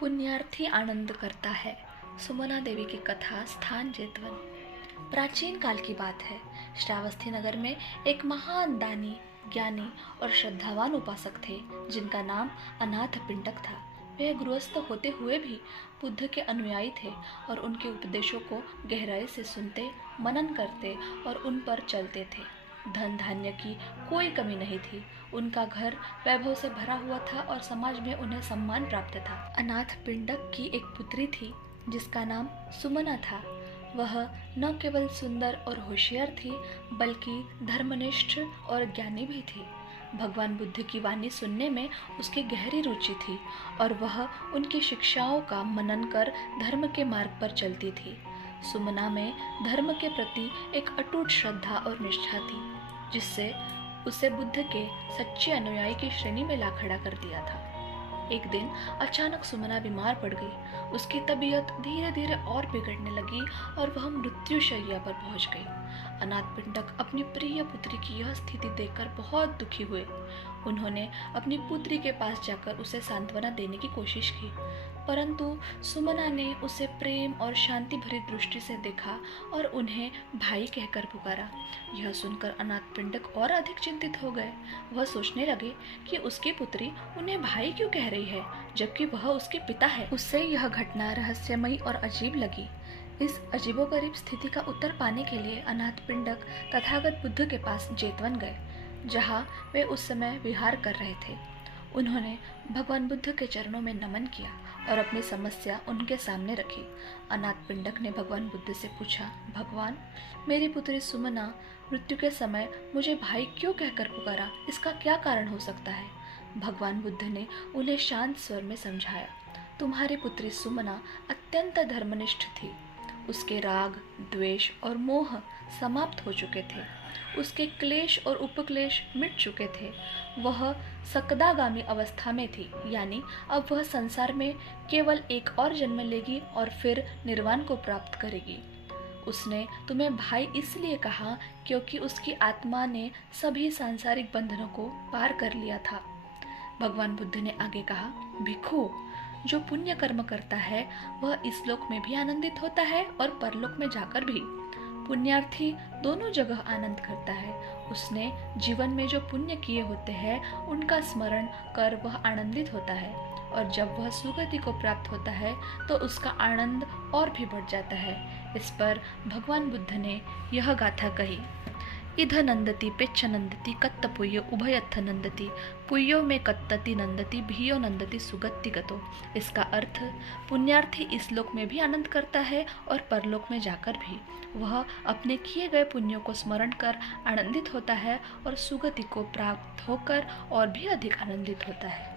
पुण्यार्थी आनंद करता है। सुमना देवी की कथा स्थान जेतवन। प्राचीन काल की बात है। श्रावस्ती नगर में एक महान दानी, ज्ञानी और श्रद्धावान उपासक थे जिनका नाम अनाथ पिंडक था। वे गृहस्थ होते हुए भी बुद्ध के अनुयायी थे और उनके उपदेशों को गहराई से सुनते, मनन करते और उन पर चलते थे। धन धान्य की कोई कमी नहीं थी। उनका घर वैभव से भरा हुआ था और समाज में उन्हें सम्मान प्राप्त था। अनाथ पिंडक की एक पुत्री थी जिसका नाम सुमना था। वह न केवल सुंदर और होशियार थी बल्कि धर्मनिष्ठ और ज्ञानी भी थी। भगवान बुद्ध की वाणी सुनने में उसकी गहरी रुचि थी और वह उनकी शिक्षाओं का मनन कर धर्म के मार्ग पर चलती थी। सुमना में धर्म के प्रति एक अटूट श्रद्धा और निष्ठा थी जिससे उसे बुद्ध के सच्चे अनुयायी की श्रेणी में ला खड़ा कर दिया था। एक दिन अचानक सुमना बीमार पड़ गई। उसकी तबीयत धीरे धीरे और बिगड़ने लगी और वह मृत्युशैया पर पहुंच गई। अनाथ पिंडक अपनी प्रिय पुत्री की यह स्थिति देखकर बहुत दुखी हुए। उन्होंने अपनी पुत्री के पास जाकर उसे सांत्वना देने की कोशिश की, परंतु सुमना ने उसे प्रेम और शांति भरी दृष्टि से देखा और उन्हें भाई कहकर पुकारा। यह सुनकर अनाथ पिंडक और अधिक चिंतित हो गए। वह सोचने लगे कि उसकी पुत्री उन्हें भाई क्यों कह रही है जबकि वह उसके पिता है। उससे यह घटना रहस्यमयी और अजीब लगी। इस अजीबोगरीब स्थिति का उत्तर पाने के लिए अनाथ पिंडक तथागत बुद्ध के पास जेतवन गए, जहाँ वे उस समय विहार कर रहे थे। उन्होंने भगवान बुद्ध के चरणों में नमन किया और अपनी समस्या उनके सामने रखी। अनाथ पिंडक ने भगवान बुद्ध से पूछा, भगवान, मेरी पुत्री सुमना मृत्यु के समय मुझे भाई क्यों कहकर पुकारा? इसका क्या कारण हो सकता है? भगवान बुद्ध ने उन्हें शांत स्वर में समझाया, तुम्हारी पुत्री सुमना अत्यंत धर्मनिष्ठ थी। उसके राग, द्वेष और मोह समाप्त हो चुके थे। उसके क्लेश और उपक्लेश मिट चुके थे। वह सकदागामी अवस्था में थी, यानी अब वह संसार में केवल एक और जन्म लेगी और फिर निर्वाण को प्राप्त करेगी। उसने तुम्हें भाई इसलिए कहा क्योंकि उसकी आत्मा ने सभी सांसारिक बंधनों को पार कर लिया था। भगवान बुद्ध ने आगे कहा, भिक्षु, जो पुण्य कर्म करता है वह इस लोक में भी आनंदित होता है और परलोक में जाकर भी। पुण्यार्थी दोनों जगह आनंद करता है। उसने जीवन में जो पुण्य किए होते हैं उनका स्मरण कर वह आनंदित होता है और जब वह सुगति को प्राप्त होता है तो उसका आनंद और भी बढ़ जाता है। इस पर भगवान बुद्ध ने यह गाथा कही, इध नंदति पेच्छ नंदति कत्त पुय्यो उभयत्थ नंदति पुय्यो में कत्तति नंदति भियो नंदति सुगति गतो। इसका अर्थ, पुण्यार्थी इस लोक में भी आनंद करता है और परलोक में जाकर भी। वह अपने किए गए पुण्यों को स्मरण कर आनंदित होता है और सुगति को प्राप्त होकर और भी अधिक आनंदित होता है।